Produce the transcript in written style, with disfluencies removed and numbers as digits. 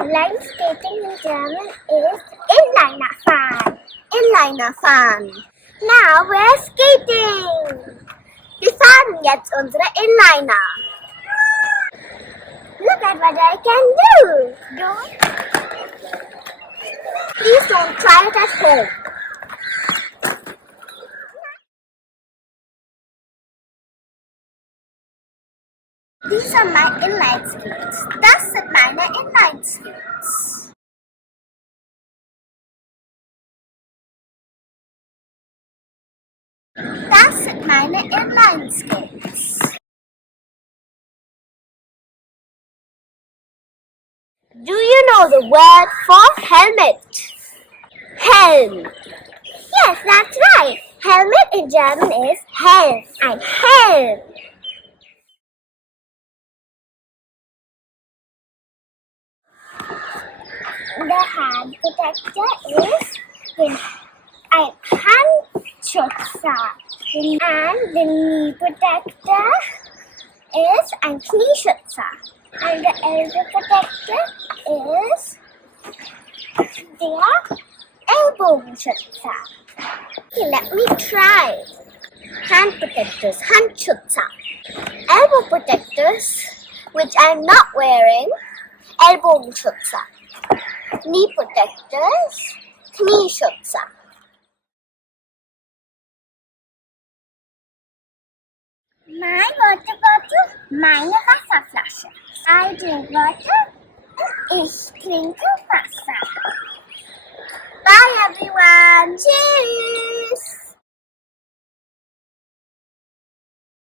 Line skating in German is Inlinerfahren. Inlinerfahren. Now we're skating. Wir fahren jetzt unsere Inliner. Look at what I can do. Please don't try it at home. These are my inline skates. Das sind meine Inline skates. Das sind meine Inline skates. Do you know the word for helmet? Helm. Yes, that's right. Helmet in German is Helm. Ein Helm. The hand protector is ein Handschützer. And the knee protector is ein Knieschützer. And the elbow protector is der Ellbogenschützer. Okay, let me try. Hand protectors, Handschützer. Elbow protectors, which I'm not wearing, Ellbogenschützer. Knee protectors, Knieschützer. My water bottle, meine Wasserflasche. I drink water, ich trinke Wasser. Bye everyone, cheers!